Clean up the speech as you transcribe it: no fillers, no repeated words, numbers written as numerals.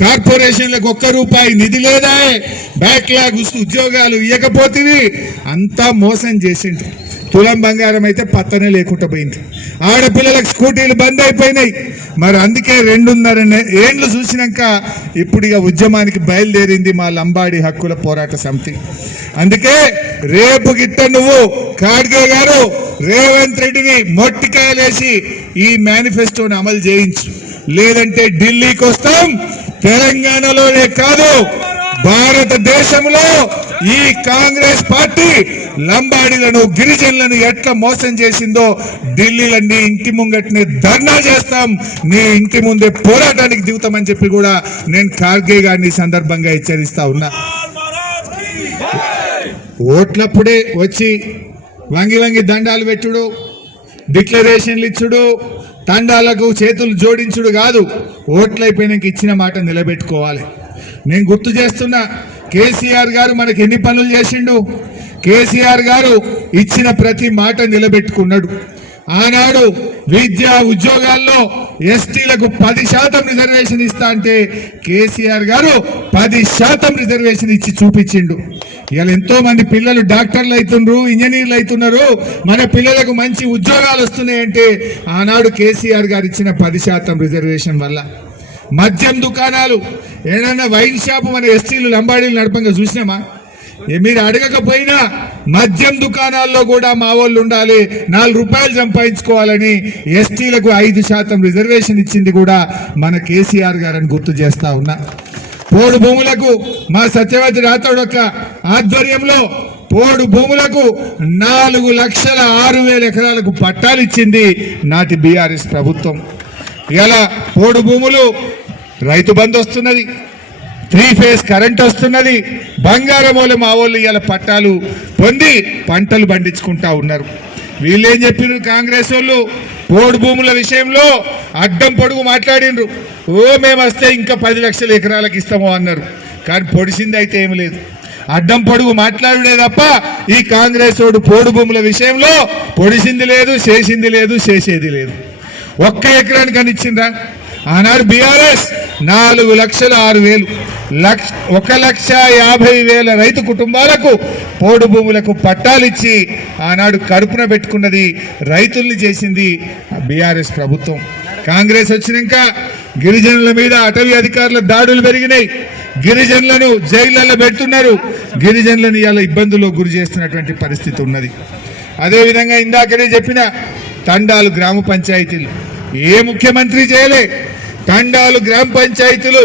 కార్పొరేషన్లకు ₹1 నిధి లేదా, బ్యాక్లాగ్ ఉద్యోగాలు ఇవ్వకపోతే అంతా మోసం చేసిండ్రు. తులం బంగారం అయితే పత్తనే లేకుండా పోయింది. ఆడపిల్లలకు స్కూటీలు బంద్ అయిపోయినాయి. మరి అందుకే 2.5 ఏళ్ళు చూసినాక ఇప్పుడు ఇక ఉద్యమానికి బయలుదేరింది మా లంబాడి హక్కుల పోరాట సమితి. అందుకే రేపు గిట్ట నువ్వు ఖాడ్గే గారు రేవంత్ రెడ్డిని మొట్టికాయలేసి ఈ మేనిఫెస్టోని అమలు చేయించు, లేదంటే ఢిల్లీకి వస్తాం. తెలంగాణలోనే కాదు భారతదేశంలో ఈ కాంగ్రెస్ పార్టీ లంబాడీలను గిరిజనులను ఎట్లా మోసం చేసిందో ఢిల్లీలో నీ ఇంటి ముంగట్నే ధర్నా చేస్తాం, నీ ఇంటి ముందే పోరాటానికి దిగుతామని చెప్పి కూడా నేను ఖార్గే గారిని సందర్భంగా హెచ్చరిస్తా ఉన్నా. ఓట్లప్పుడే వచ్చి వంగి వంగి దండాలు పెట్టుడు, డిక్లరేషన్లు ఇచ్చుడు, తండాలకు చేతులు జోడించుడు కాదు. ఓట్లయిపోయినాక ఇచ్చిన మాట నిలబెట్టుకోవాలి. నేను గుర్తు చేస్తున్నా, కేసీఆర్ గారు మనకి ఎన్ని పనులు చేసిండు. కేసీఆర్ గారు ఇచ్చిన ప్రతి మాట నిలబెట్టుకున్నాడు. ఆనాడు విద్యా ఉద్యోగాల్లో ఎస్టీలకు 10% రిజర్వేషన్ ఇస్తా అంటే కేసీఆర్ గారు 10% రిజర్వేషన్ ఇచ్చి చూపించిండు. ఇవాళ ఎంతో మంది పిల్లలు డాక్టర్లు అవుతున్నారు, ఇంజనీర్లు అవుతున్నారు, మన పిల్లలకు మంచి ఉద్యోగాలు వస్తున్నాయంటే ఆనాడు కేసీఆర్ గారు ఇచ్చిన 10% రిజర్వేషన్ వల్ల. మద్యం దుకాణాలు, ఏదైనా వైన్ షాపు మన ఎస్టీలు లంబాడీలు నడపంగా చూసినామా? మీరు అడగకపోయినా మద్యం దుకాణాల్లో కూడా మా వాళ్ళు ఉండాలి, ₹4 సంపాదించుకోవాలని ఎస్టీలకు 5% రిజర్వేషన్ ఇచ్చింది కూడా మన కేసీఆర్ గారని గుర్తు చేస్తా ఉన్నా. పోడు భూములకు మా సత్యవతి రాథోడ్ ఆధ్వర్యంలో పోడు భూములకు 4,06,000 ఎకరాలకు పట్టాలు ఇచ్చింది నాటి బీఆర్ఎస్ ప్రభుత్వం. ఇలా పోడు భూములు రైతు బంధు వస్తున్నది, 3 ఫేజ్ కరెంట్ వస్తున్నది. బంగారమూల మా వాళ్ళు ఇవాళ పట్టాలు పొంది పంటలు పండించుకుంటా ఉన్నారు. వీళ్ళేం చెప్పినారు కాంగ్రెస్ వాళ్ళు? పోడు భూముల విషయంలో అడ్డం పొడుగు మాట్లాడినరు. మేము వస్తే ఇంకా 10 లక్షల ఎకరాలకు ఇస్తామో అన్నారు. కానీ పొడిసింది అయితే ఏమి లేదు. అడ్డం పొడుగు మాట్లాడుడే తప్ప ఈ కాంగ్రెస్ వాడు పోడు భూముల విషయంలో పొడిసింది లేదు, చేసింది లేదు, చేసేది లేదు. 1 ఎకరానికి అని ఇచ్చిండ్రా? ఆనాడు బీఆర్ఎస్ 4,06,000 1,50,000 రైతు కుటుంబాలకు పోడు భూములకు పట్టాలిచ్చి ఆనాడు కడుపున పెట్టుకున్నది, రైతుల్ని చేసింది బీఆర్ఎస్ ప్రభుత్వం. కాంగ్రెస్ వచ్చినాక గిరిజనుల మీద అటవీ అధికారుల దాడులు పెరిగినాయి. గిరిజనులను జైళ్లలో పెడుతున్నారు. గిరిజనులను ఇలా ఇబ్బందుల్లో గురి చేస్తున్నటువంటి పరిస్థితి ఉన్నది. అదేవిధంగా ఇందాకనే చెప్పిన తండాలు గ్రామ పంచాయతీలు ఏ ముఖ్యమంత్రి చేయలే. తండాలు గ్రామ పంచాయతీలు